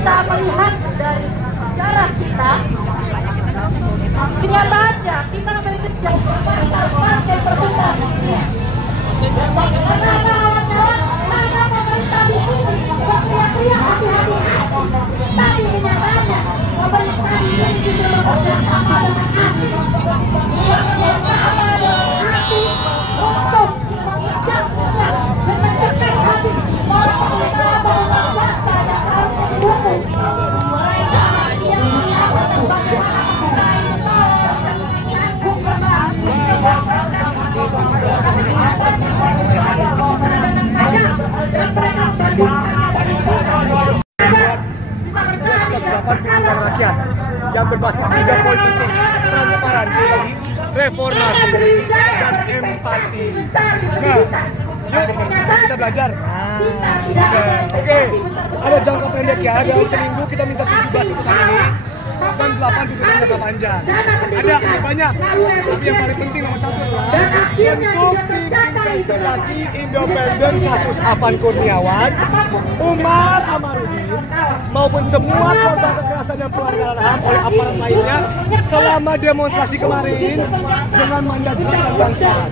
kita melihat dari sejarah kita, kenyataannya kita memiliki partai berbeda. Kenapa kawan-kawan? Karena pemerintah di sini berteriak-teriak hati-hati. Tapi kenyataannya pemerintah di sini juga bekerja sama dengan hati. Bekerja sama dengan hati untuk menginjaknya dan mencetak hati orang pengusaha yang harus didukung. Mereka yang mengatakan bagaimana tuntutan rakyat yang berbasis 3 poin penting: transparansi, reformasi, dan empati. Nah, yuk kita belajar. Oke. Ada jangka pendek ya. Dalam seminggu kita minta 17 tuntutan ini dan 8 tuntutan jangka panjang. Ada banyak. Tapi yang paling penting nomor 1 adalah bentuk tim investigasi independen kasus Afan Kurniawan, Umar Amarudin, maupun semua korban kekerasan dan pelanggaran HAM oleh aparat lainnya selama demonstrasi kemarin dengan mandat jelas dan transparan.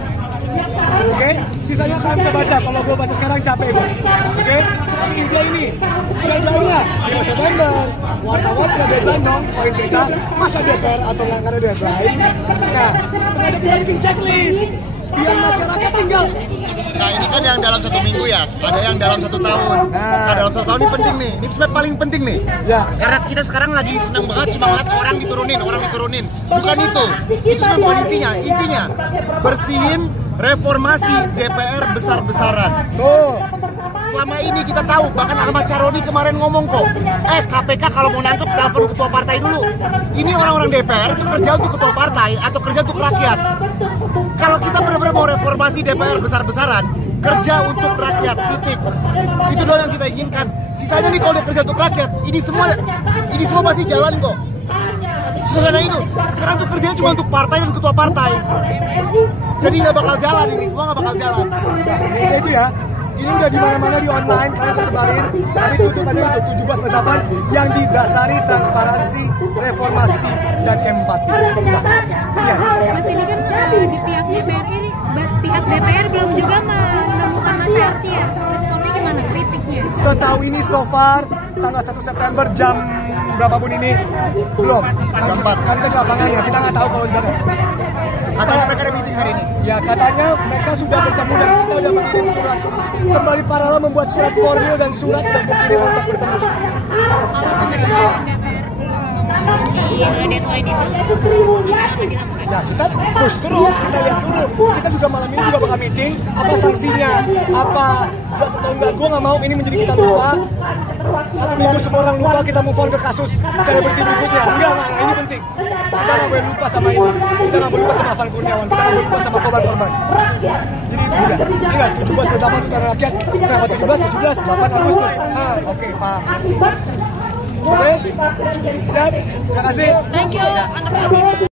Oke, sisanya kalian bisa baca. Kalau gue baca sekarang capek gue. Oke, tapi intinya ini deadline-nya 5 September. Wartawan ada deadline dong. Poin cerita masa DPR atau nggak ada deadline. Nah, sengaja kita bikin checklist biar masyarakat tinggal. Nah, ini kan yang dalam 1 minggu ya, ada yang dalam 1 tahun. Nah, dalam 1 tahun ini penting nih, ini sebenarnya paling penting nih. Ya. Karena kita sekarang lagi senang banget cuma ngeliat orang diturunin. Bukan itu sebenarnya bukan intinya. Intinya bersihin reformasi DPR besar-besaran. Tuh. Selama ini kita tahu, bahkan Ahmad Syaroni kemarin ngomong kok, KPK kalau mau nangkep telepon ketua partai dulu. Ini orang-orang DPR itu kerja untuk ketua partai atau kerja untuk rakyat. Kalau kita benar-benar mau reformasi DPR besar-besaran, kerja untuk rakyat, titik. Itu doang yang kita inginkan. Sisanya nih kalau dia kerja untuk rakyat, ini semua masih jalan kok. Sesederhana itu. Sekarang tuh kerjanya cuma untuk partai dan ketua partai. Jadi nggak bakal jalan ini, semua nggak bakal jalan. Nah, itu ya. Ini udah di mana-mana di online, kalian tersebarin. Tapi tuntutannya itu 17/8 yang didasari transparansi, reformasi, dan empati. Nah, sekian. Mas, ini kan di pihak DPR ini, pihak DPR belum juga menemukan masa aksi ya. Responnya gimana? Kritiknya? Setahu ini so far tanggal 1 September jam berapapun ini belum. Jam 4. Kan kita di lapangannya, kita nggak tahu kalau di belakang. Katanya mereka ada meeting hari ini. Ya, katanya mereka sudah bertemu dan kita udah mengirim surat. Sembari paralel membuat surat formil dan surat dan mengirim untuk bertemu. Kalau kementerian DPR belum memiliki deadline itu, apa akan dilakukan? Ya, kita terus kita lihat dulu. Kita juga malam ini juga bakal meeting. Apa sanksinya? Apa jelas atau enggak? Gue nggak mau ini menjadi kita lupa. 1 minggu semua orang lupa kita move on ke kasus selebriti berikutnya. Enggak, ini penting. Kita nggak boleh lupa sama ini. Kita nggak boleh lupa sama Afan Kurniawan. Kita nggak boleh lupa sama korban-korban. Jadi itu dia. Ingat, 17/8 tuntutan rakyat. Kenapa 17? 8 Agustus. Oke, Pak. Oke, siap. Terima kasih. Thank you, anak kasih.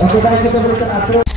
Oke, baik, kita berikan aplaus.